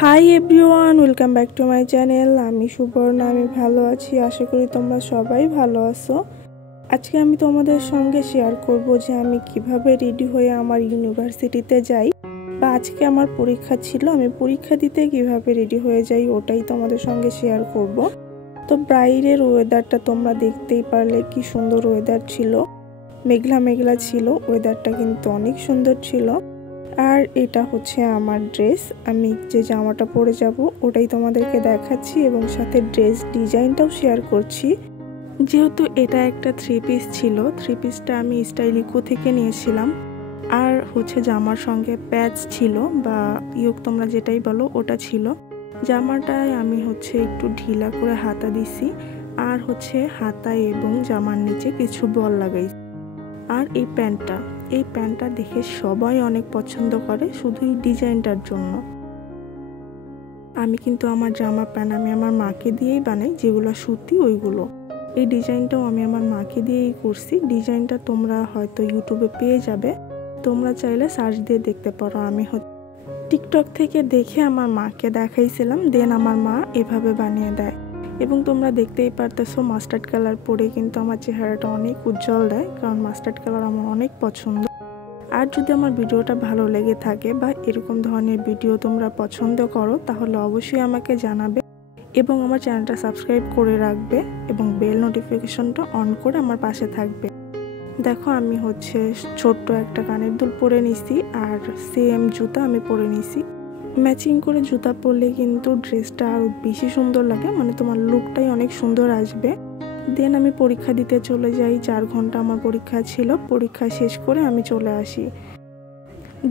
Hi everyone, welcome back to my channel. আমি সুবর্ণা, আমি ভালো আছি। আশা করি তোমরা সবাই ভালো আছো। আজকে আমি তোমাদের সঙ্গে শেয়ার করব যে আমি কিভাবে রেডি হয়ে আমার ইউনিভার্সিটিতে যাই, বা আজকে আমার পরীক্ষা ছিল, আমি পরীক্ষা দিতে কিভাবে রেডি হয়ে যাই ওটাই তোমাদের সঙ্গে শেয়ার করব। তো বাইরের ওয়েদারটা তোমরা দেখতেই পারলে, কি সুন্দর ওয়েদার ছিল, মেঘলা মেঘলা ছিল, ওয়েদারটা কিন্তু অনেক সুন্দর ছিল। আর এটা হচ্ছে আমার ড্রেস, আমি যে জামাটা পরে যাব ওটাই তোমাদেরকে দেখাচ্ছি এবং সাথে ড্রেস ডিজাইনটাও শেয়ার করছি। যেহেতু এটা একটা থ্রি পিস ছিল, থ্রি পিসটা আমি স্টাইলিকো থেকে নিয়েছিলাম। আর হচ্ছে জামার সঙ্গে প্যাচ ছিল বা ইয়োক তোমরা যেটাই বলো ওটা ছিল। জামাটায় আমি হচ্ছে একটু ঢিলা করে হাতা দিছি, আর হচ্ছে হাতায় এবং জামার নিচে কিছু বল লাগাইছি। আর এই প্যান্টটা দেখে সবাই অনেক পছন্দ করে, শুধু এই ডিজাইনটার জন্য। আমি কিন্তু আমার জামা প্যান্ট আমি আমার মাকে দিয়েই বানাই, যেগুলো সুতি ওইগুলো। এই ডিজাইনটাও আমি আমার মাকে দিয়েই করছি। ডিজাইনটা তোমরা হয়তো ইউটিউবে পেয়ে যাবে, তোমরা চাইলে সার্চ দিয়ে দেখতে পারো। আমি টিকটক থেকে দেখে আমার মাকে দেখাইছিলাম, দেন আমার মা এভাবে বানিয়ে দেয়। এবং তোমরা দেখতেই পারতেছো মাস্টার্ড কালার পরে কিন্তু আমার চেহারাটা অনেক উজ্জ্বল দেয়, কারণ মাস্টার্ড কালার আমার অনেক পছন্দ। আর যদি আমার ভিডিওটা ভালো লেগে থাকে বা এরকম ধরনের ভিডিও তোমরা পছন্দ করো, তাহলে অবশ্যই আমাকে জানাবে এবং আমার চ্যানেলটা সাবস্ক্রাইব করে রাখবে এবং বেল নোটিফিকেশনটা অন করে আমার পাশে থাকবে। দেখো আমি হচ্ছে ছোট্ট একটা কানের দুল পরে নিছি, আর সেম জুতা আমি পরে নিছি। ম্যাচিং করে জুতা পরলে কিন্তু ড্রেসটা আরও বেশি সুন্দর লাগে, মানে তোমার লুকটাই অনেক সুন্দর আসবে। দেন আমি পরীক্ষা দিতে চলে যাই। 4 ঘন্টা আমার পরীক্ষা ছিল। পরীক্ষা শেষ করে আমি চলে আসি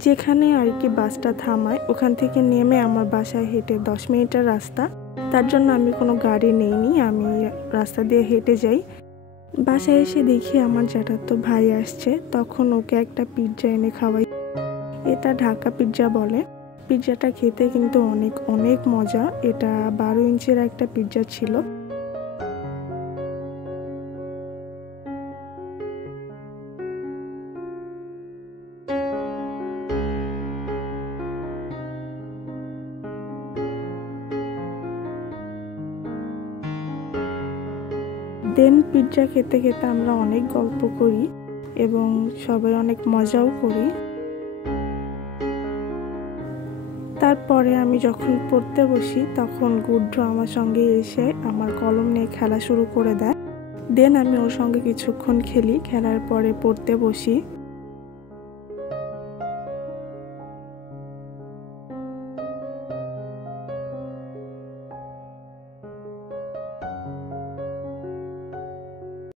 যেখানে আর কি বাসটা থামায়, ওখান থেকে নেমে আমার বাসায় হেঁটে 10 মিনিটের রাস্তা। তার জন্য আমি কোনো গাড়ি নেইনি, আমি রাস্তা দিয়ে হেঁটে যাই। বাসায় এসে দেখি আমার জ্যাঠাতো ভাই আসছে, তখন ওকে একটা পিৎজা এনে খাওয়াই। এটা ঢাকা পিৎজা বলে। পিৎজাটা খেতে কিন্তু অনেক অনেক মজা। এটা 12 ইঞ্চের একটা পিৎজা ছিল। দেন পিৎজা খেতে খেতে আমরা অনেক গল্প করি এবং সবাই অনেক মজাও করি। তারপরে আমি যখন পড়তে বসি, তখন গুড্ডু আমার সঙ্গে এসে আমার কলম নিয়ে খেলা শুরু করে দেয়। দেন আমি ওর সঙ্গে কিছুক্ষণ খেলি, খেলার পরে পড়তে বসি।